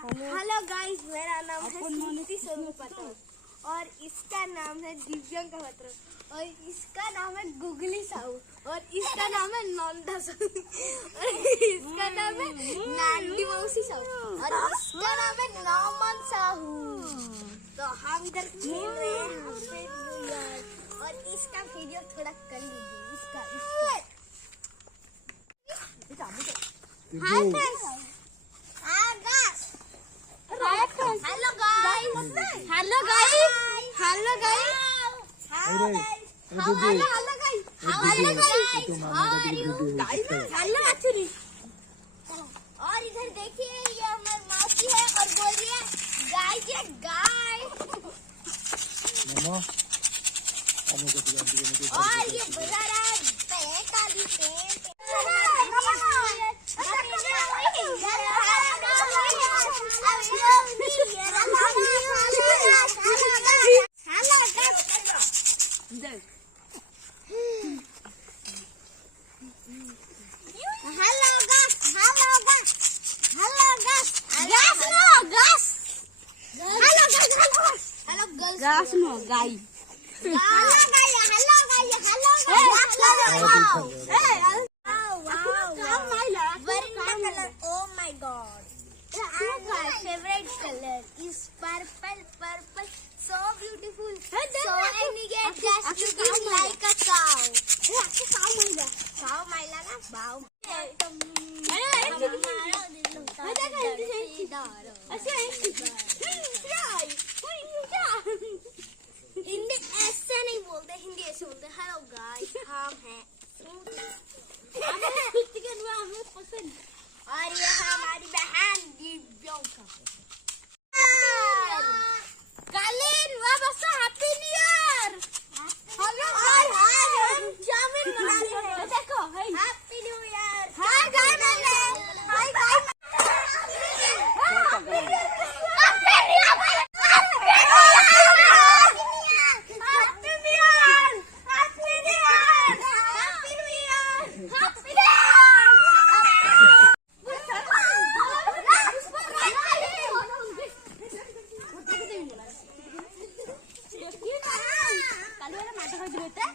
Hello guys, मेरा नाम है सुनीति शर्मा पटेल और इसका नाम है दिव्यांका पटेल और इसका नाम है गुगली साहू और इसका नाम है नंदा साहू और इसका नाम है नांदी मौसी साहू और इसका नाम है नौमन साहू। तो हम इधर खेल रहे हैं और इसका वीडियो थोड़ा कर लीजिए। इसका hi friends, hello guys, hello guys, hello guys, hello guys, hello अच्छी। और इधर देखिए, ये हमारी मौसी है और बोल रही है गाय ये गाय। और ये बजा रहा है पेंट वाली paint. Gas no guy. Oh my God! And my favorite color is purple. Purple, so beautiful, so elegant, just looking like a cow. Cow, Myla na bow.